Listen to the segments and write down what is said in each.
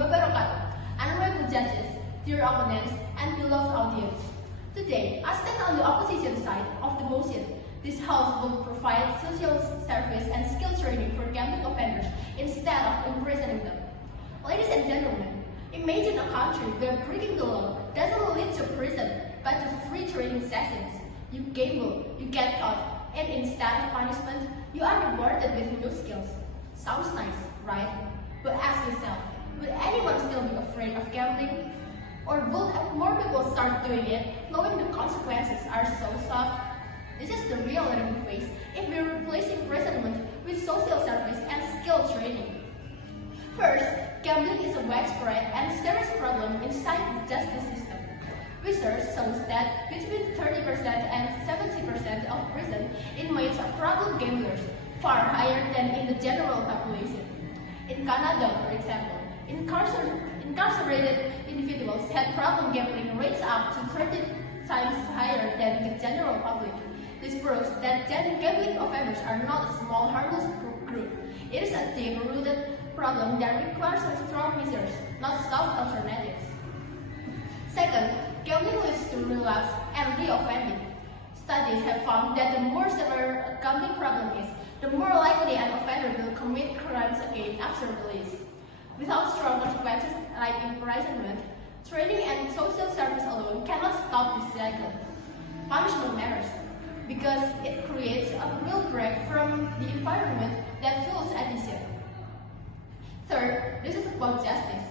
wabarakatuh, honorable judges, dear opponents, and beloved audience. Today, I stand on the opposition side of the motion. This House will provide social service and skill training for gambling offenders instead of imprisoning them. Ladies and gentlemen, imagine a country where breaking the law doesn't lead to prison, but to free training sessions. You gamble, you get caught, and instead of punishment, you are rewarded with new skills. Sounds nice, right? But ask yourself, will anyone still be afraid of gambling? Or will more people start doing it, knowing the consequences are so soft? This is the reality we face if we replace imprisonment with social service and skill training. First, gambling is a widespread and serious problem inside the justice system. Research shows that between 30% and 70% of prison inmates are problem gamblers, far higher than in the general population. In Canada, for example, incarcerated individuals had problem gambling rates up to 30 times higher than the general public. This proves that gambling offenders are not a small, harmless group. It is a deep-rooted problem that requires strong measures, not soft alternatives. Second, gambling leads to relapse and reoffending. Studies have found that the more severe a gambling problem is, the more likely an offender will commit crimes again after release. Without strong consequences like imprisonment, training and social service alone cannot stop this cycle. Punishment matters because it creates a real break from the environment that fuels addiction. Third, this is about justice.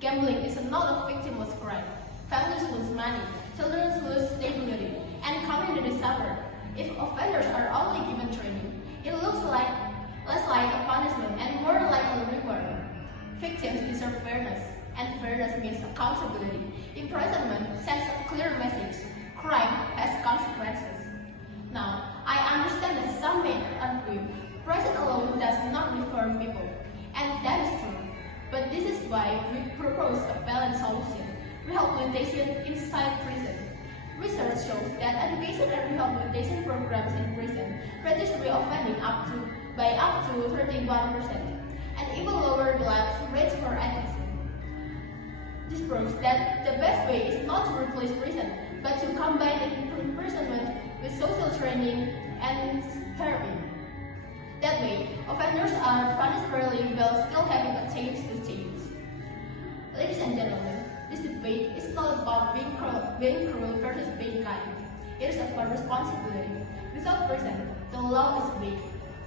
Gambling is not a victimless crime. Families lose money, children lose stability, and communities suffer. If offenders are only given training, it looks less like a punishment and more like a reward. Victims deserve fairness, and fairness means accountability. Imprisonment sends a clear message. Crime has consequences. Now, I understand that some may argue prison alone does not reform people, and that is true. But this is why we propose a balanced solution: rehabilitation inside prison. Research shows that education and rehabilitation programs in prison reduce reoffending by up to 31%, and even lower the lapse rates for addiction. This proves that the best way is not to replace prison, but to combine imprisonment with social training and therapy. That way, offenders are punished fairly while still having a chance to change. Ladies and gentlemen, this debate is not about being cruel versus being kind. It is about responsibility. Without prison, the law is weak.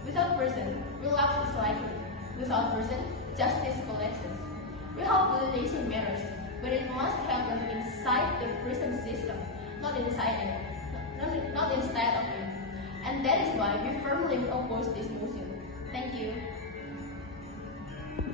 Without prison, relapse is likely. Without prison, justice collapses. Rehabilitation matters, but it must happen inside the prison system, not instead of it. And that is why we firmly